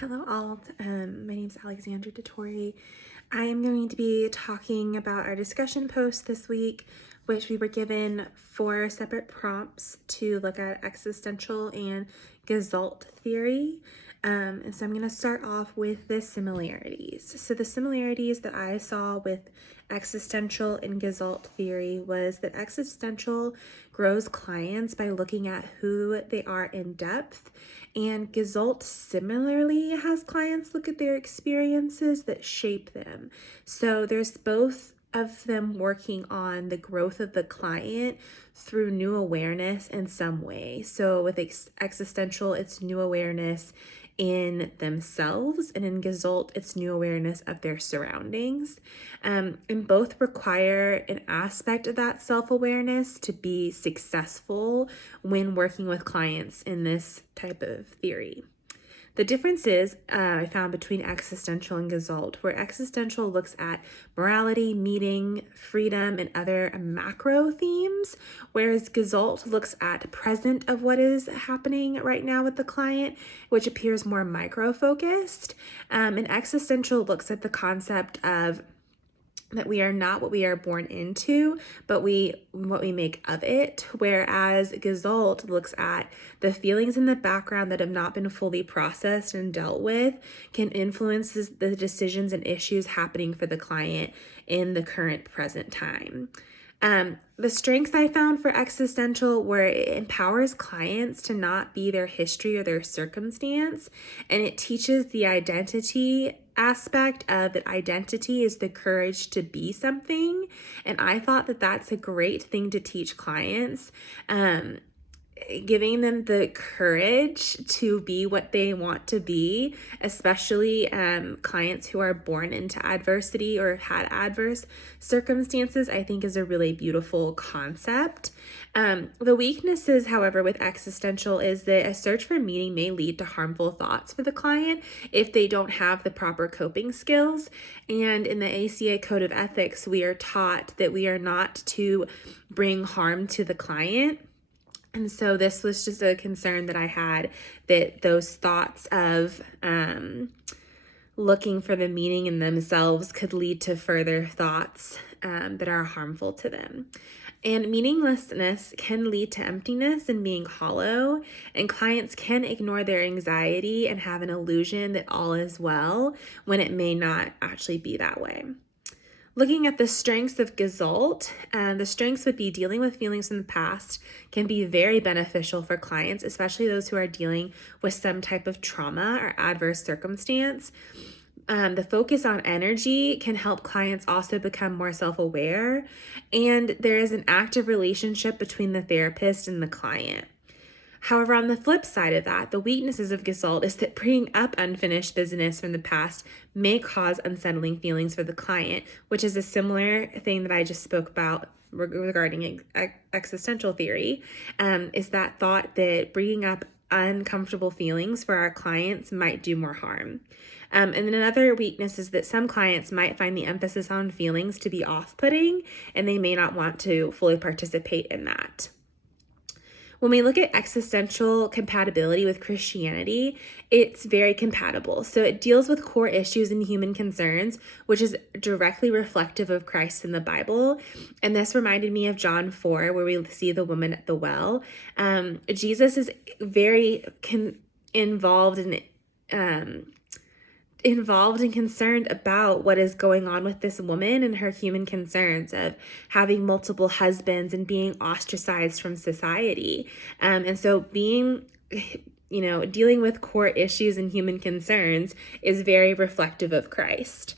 Hello all, my name is Alexandra DeTore. I am going to be talking about our discussion post this week, which we were given 4 separate prompts to look at existential and Gesalt theory. And so I'm going to start off with the similarities. So the similarities that I saw with existential and Gesalt theory was that existential grows clients by looking at who they are in depth, and Gesalt similarly has clients look at their experiences that shape them. So there's both of them working on the growth of the client through new awareness in some way. So with existential, it's new awareness in themselves, and in Gesalt, it's new awareness of their surroundings. And both require an aspect of that self-awareness to be successful when working with clients in this type of theory. The differences I found between existential and Gesalt, where existential looks at morality, meaning, freedom, and other macro themes, whereas Gesalt looks at present of what is happening right now with the client, which appears more micro-focused. And existential looks at the concept of that we are not what we are born into, but what we make of it. Whereas Gesalt looks at the feelings in the background that have not been fully processed and dealt with can influence the decisions and issues happening for the client in the current present time. The strengths I found for existential were it empowers clients to not be their history or their circumstance, and it teaches the identity aspect of that identity is the courage to be something. And I thought that that's a great thing to teach clients. Giving them the courage to be what they want to be, especially clients who are born into adversity or had adverse circumstances, I think is a really beautiful concept. The weaknesses, however, with existential is that a search for meaning may lead to harmful thoughts for the client if they don't have the proper coping skills. And in the ACA Code of Ethics, we are taught that we are not to bring harm to the client. And so this was just a concern that I had, that those thoughts of looking for the meaning in themselves could lead to further thoughts that are harmful to them. And meaninglessness can lead to emptiness and being hollow, and clients can ignore their anxiety and have an illusion that all is well when it may not actually be that way. Looking at the strengths of Gesalt, the strengths would be dealing with feelings from the past can be very beneficial for clients, especially those who are dealing with some type of trauma or adverse circumstance. The focus on energy can help clients also become more self-aware, and there is an active relationship between the therapist and the client. However, on the flip side of that, the weaknesses of Gesalt is that bringing up unfinished business from the past may cause unsettling feelings for the client, which is a similar thing that I just spoke about regarding existential theory, is that thought that bringing up uncomfortable feelings for our clients might do more harm. And then another weakness is that some clients might find the emphasis on feelings to be off-putting, and they may not want to fully participate in that. When we look at existential compatibility with Christianity, it's very compatible. So it deals with core issues and human concerns, which is directly reflective of Christ in the Bible. And this reminded me of John 4, where we see the woman at the well. Jesus is very involved and concerned about what is going on with this woman and her human concerns of having multiple husbands and being ostracized from society. And so dealing with core issues and human concerns is very reflective of Christ.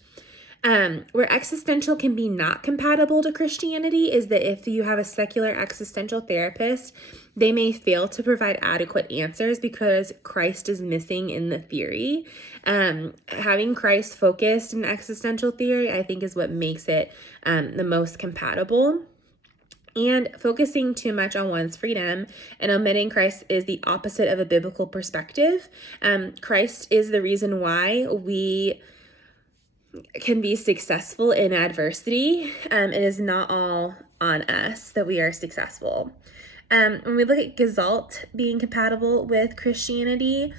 Where existential can be not compatible to Christianity is that if you have a secular existential therapist, they may fail to provide adequate answers because Christ is missing in the theory. Having Christ focused in existential theory, I think, is what makes it the most compatible. And focusing too much on one's freedom and omitting Christ is the opposite of a biblical perspective. Christ is the reason why we can be successful in adversity. It is not all on us that we are successful. When we look at Gesalt being compatible with Christianity,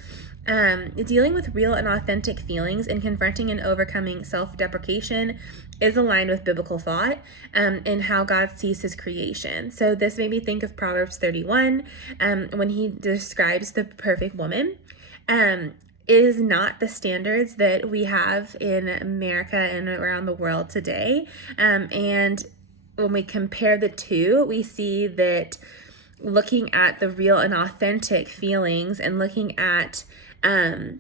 Dealing with real and authentic feelings and confronting and overcoming self-deprecation is aligned with biblical thought and how God sees his creation. So this made me think of Proverbs 31 when he describes the perfect woman. Is not the standards that we have in America and around the world today. And when we compare the two, we see that looking at the real and authentic feelings and looking at women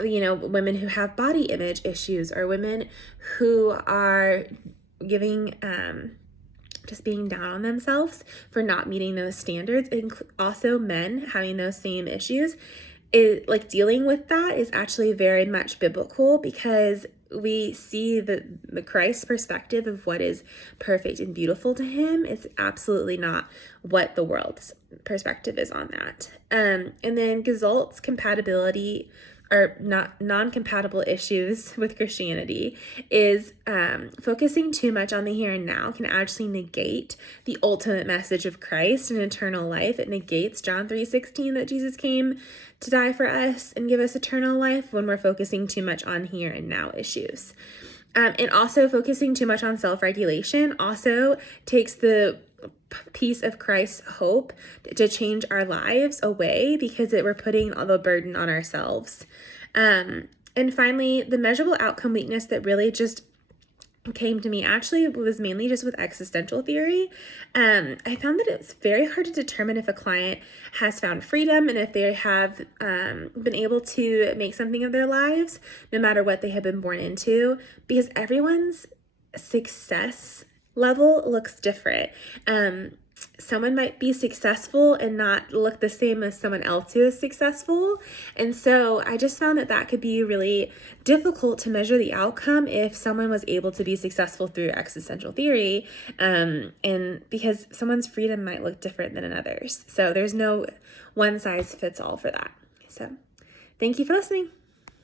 who have body image issues or women who are giving just being down on themselves for not meeting those standards, and also men having those same issues, is like dealing with that is actually very much biblical, because we see the Christ perspective of what is perfect and beautiful to him. It's absolutely not what the world's perspective is on that. And then Gesalt's compatibility or not non-compatible issues with Christianity is focusing too much on the here and now can actually negate the ultimate message of Christ and eternal life. It negates John 3:16 that Jesus came to die for us and give us eternal life when we're focusing too much on here and now issues. And also focusing too much on self-regulation also takes the piece of Christ's hope to change our lives away, because we're putting all the burden on ourselves. And finally, the measurable outcome weakness that really just came to me actually was mainly just with existential theory. I found that it's very hard to determine if a client has found freedom and if they have been able to make something of their lives, no matter what they have been born into, because everyone's success level looks different. Someone might be successful and not look the same as someone else who is successful. And so I just found that that could be really difficult to measure the outcome if someone was able to be successful through existential theory, and because someone's freedom might look different than another's. So there's no one size fits all for that. So thank you for listening.